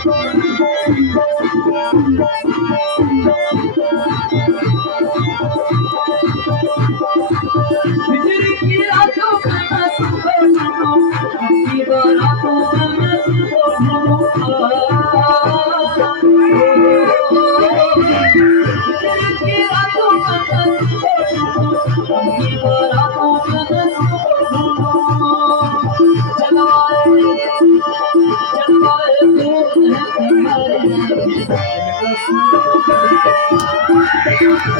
बिजली की आंखों में मैं तुमको ढूंढूं, अपनी बारातों में मैं तुमको ढूंढूं। बिजली की आंखों में मैं तुमको ढूंढूं, अपनी बारातों में मैं तुमको ढूंढूं। जलवाए जलवाए दूर है तुम्हारे,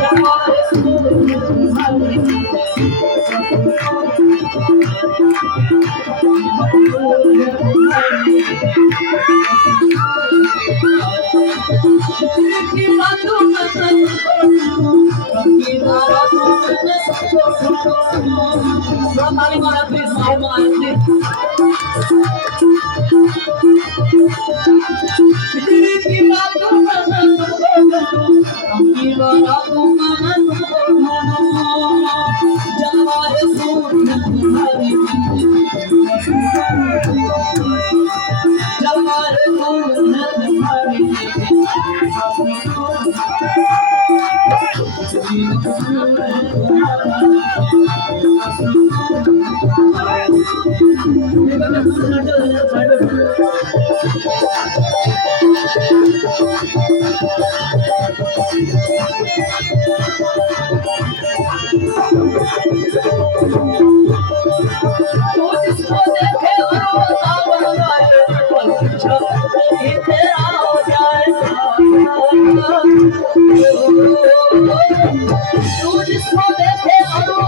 जलवाए दूर है की बातों में मैं तुमको अपनी बातों में मैं तुमको ताली मारा प्लीज मारो बिजली की बातों में मैं तुमको अपनी बातों में मैं तुमको जलवाए दूर है तुम्हारी, जलवाए दूर है तुम्हारी। तू जिसको देखे और बतावर गाए, परीक्षा ही तेरा हो जाए। तू जिसको देखे और